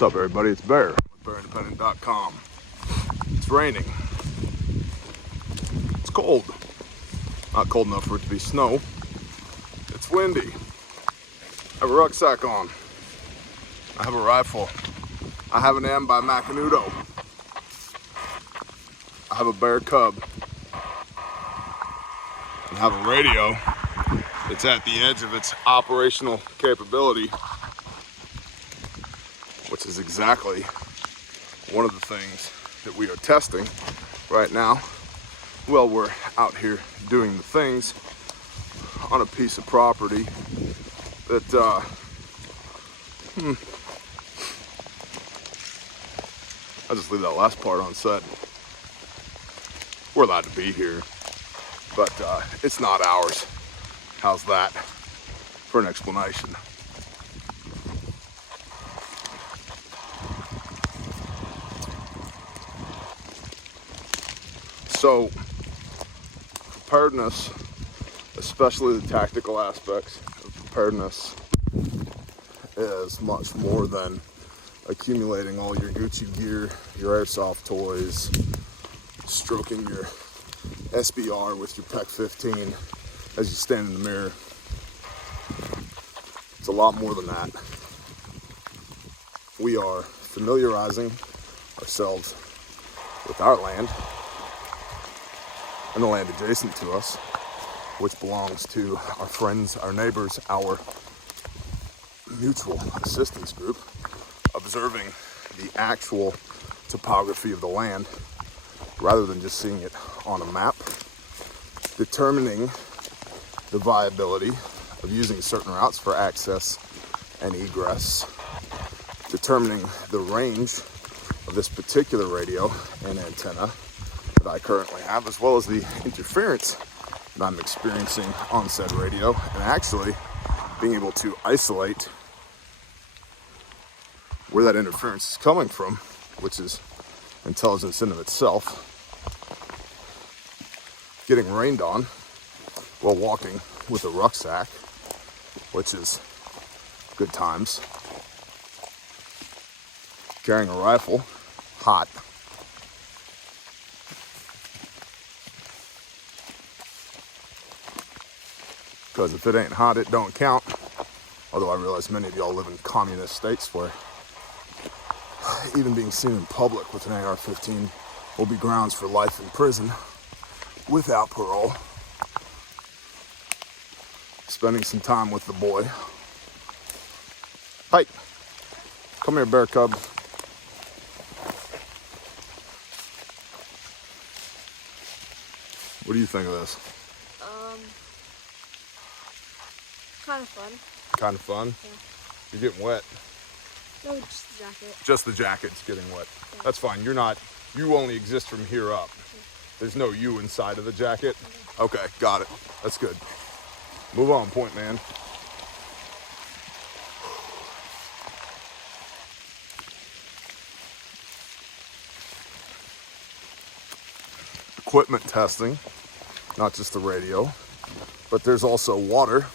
What's up, everybody? It's Bear with BearIndependent.com. It's raining. It's cold. Not cold enough for it to be snow. It's windy. I have a rucksack on. I have a rifle. I have an M by Macanudo. I have a bear cub. I have a radio that's at the edge of its operational capability, which is exactly one of the things that we are testing right now while we're out here doing the things on a piece of property that I'll just leave that last part on set. We're allowed to be here, but it's not ours. How's that for an explanation? So, preparedness, especially the tactical aspects of preparedness, is much more than accumulating all your Gucci gear, your airsoft toys, stroking your SBR with your PEC 15 as you stand in the mirror. It's a lot more than that. We are familiarizing ourselves with our land and the land adjacent to us, which belongs to our friends, our neighbors, our mutual assistance group, observing the actual topography of the land rather than just seeing it on a map, determining the viability of using certain routes for access and egress, determining the range of this particular radio and antenna that I currently have, as well as the interference that I'm experiencing on said radio, and actually being able to isolate where that interference is coming from, which is intelligence in of itself. Getting rained on while walking with a rucksack, which is good times. Carrying a rifle, hot. Because if it ain't hot, it don't count. Although I realize many of y'all live in communist states where even being seen in public with an AR-15 will be grounds for life in prison without parole. Spending some time with the boy. Hey, come here, bear cub. What do you think of this? Kind of fun. Kind of fun? Yeah. You're getting wet. No, just the jacket. Just the jacket's getting wet. Yeah. That's fine. You only exist from here up. There's no you inside of the jacket. Okay, got it. That's good. Move on, point man. Equipment testing, not just the radio, but there's also water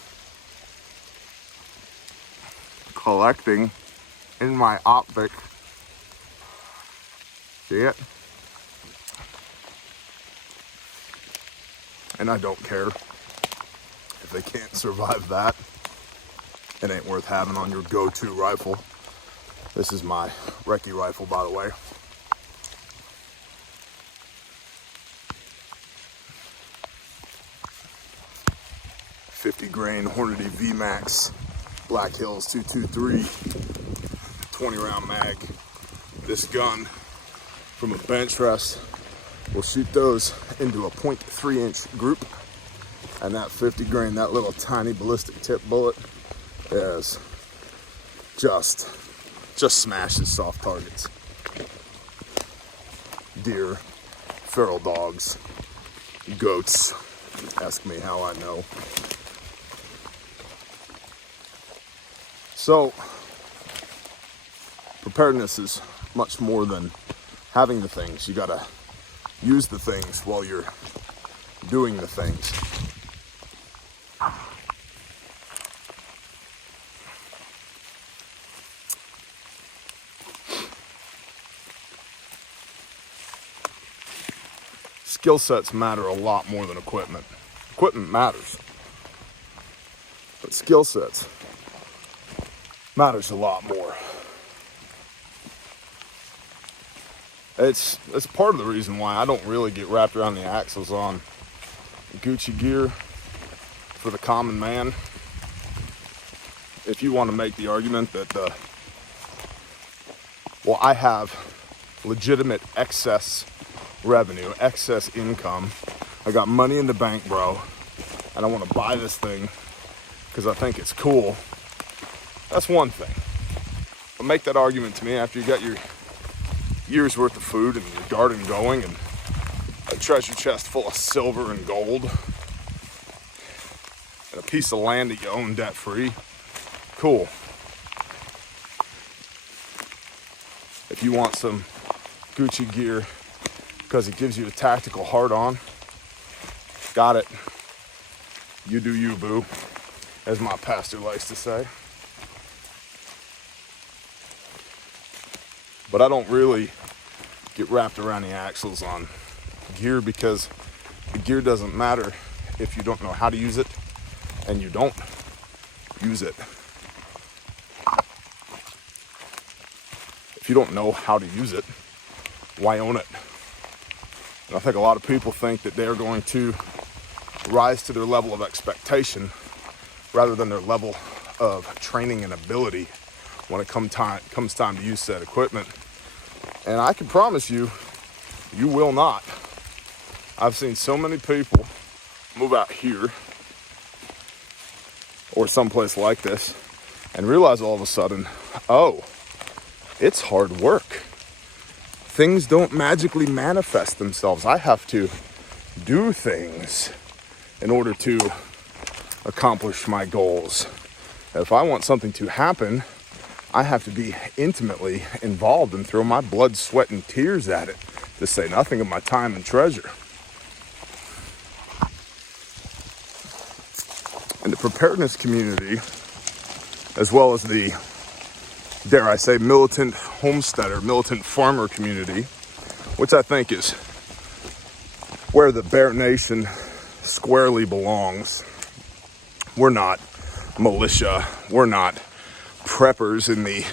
collecting in my optic. See it? And I don't care if they can't survive that. It ain't worth having on your go-to rifle. This is my recce rifle, by the way. .50 grain Hornady VMAX Black Hills 223 20-round mag. This gun from a bench rest will shoot those into a 0.3 inch group, and that 50 grain, that little tiny ballistic tip bullet, is just smashes soft targets. Deer, feral dogs, goats. Ask me how I know. So, preparedness is much more than having the things. You gotta use the things while you're doing the things. skill sets matter a lot more than equipment. Equipment matters, but skill sets matters a lot more. It's part of the reason why I don't really get wrapped around the axles on Gucci gear for the common man. If you want to make the argument that well, I have legitimate excess revenue, excess income, I got money in the bank, bro, and I want to buy this thing because I think it's cool, that's one thing. But make that argument to me after you got your year's worth of food and your garden going and a treasure chest full of silver and gold and a piece of land that you own debt-free. Cool. If you want some Gucci gear because it gives you a tactical hard-on, got it. You do you, boo, as my pastor likes to say. But I don't really get wrapped around the axles on gear because the gear doesn't matter if you don't know how to use it and you don't use it. If you don't know how to use it, why own it? And I think a lot of people think that they're going to rise to their level of expectation rather than their level of training and ability when it comes time to use said equipment. And I can promise you, you will not. I've seen so many people move out here or someplace like this and realize all of a sudden, oh, it's hard work. Things don't magically manifest themselves. I have to do things in order to accomplish my goals. If I want something to happen, I have to be intimately involved and throw my blood, sweat, and tears at it, to say nothing of my time and treasure. In the preparedness community, as well as the, dare I say, militant homesteader, militant farmer community, which I think is where the Bear Nation squarely belongs. We're not militia. We're not preppers in the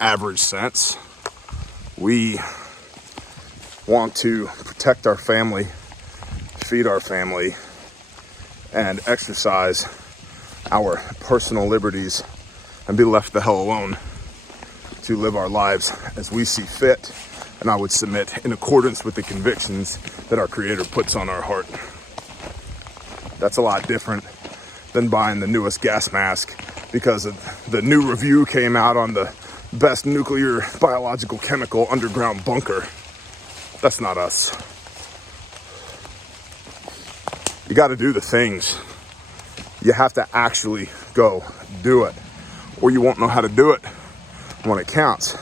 average sense. We want to protect our family, feed our family, and exercise our personal liberties and be left the hell alone to live our lives as we see fit, and I would submit in accordance with the convictions that our Creator puts on our heart. That's a lot different than buying the newest gas mask because the new review came out on the best nuclear biological chemical underground bunker. That's not us. You got to do the things. You have to actually go do it, or you won't know how to do it when it counts.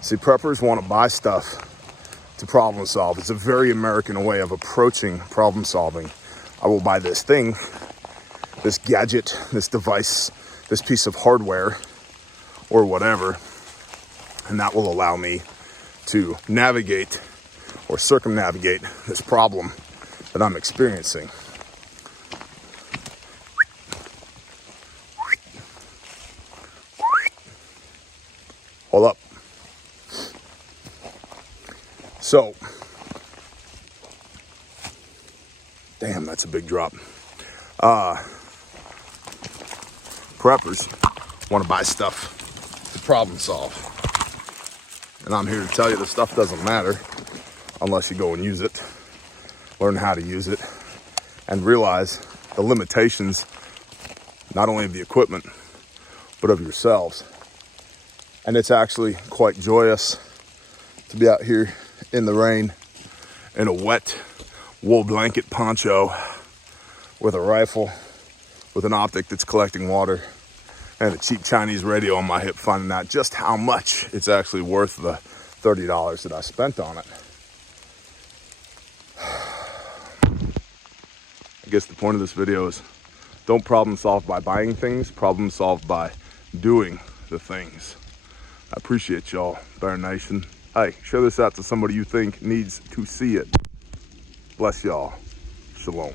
See, preppers want to buy stuff to problem solve. It's a very American way of approaching problem solving. I will buy this thing, this gadget, this device, this piece of hardware, or whatever, and that will allow me to navigate or circumnavigate this problem that I'm experiencing. Hold up. So, damn, that's a big drop. Preppers want to buy stuff to problem solve. And I'm here to tell you the stuff doesn't matter unless you go and use it, learn how to use it, and realize the limitations, not only of the equipment, but of yourselves. And it's actually quite joyous to be out here in the rain in a wet wool blanket poncho with a rifle, with an optic that's collecting water, and a cheap Chinese radio on my hip, finding out just how much it's actually worth the $30 that I spent on it. I guess the point of this video is don't problem solve by buying things, problem solve by doing the things. I appreciate y'all, Bear Nation. Hey, share this out to somebody you think needs to see it. Bless y'all. Shalom.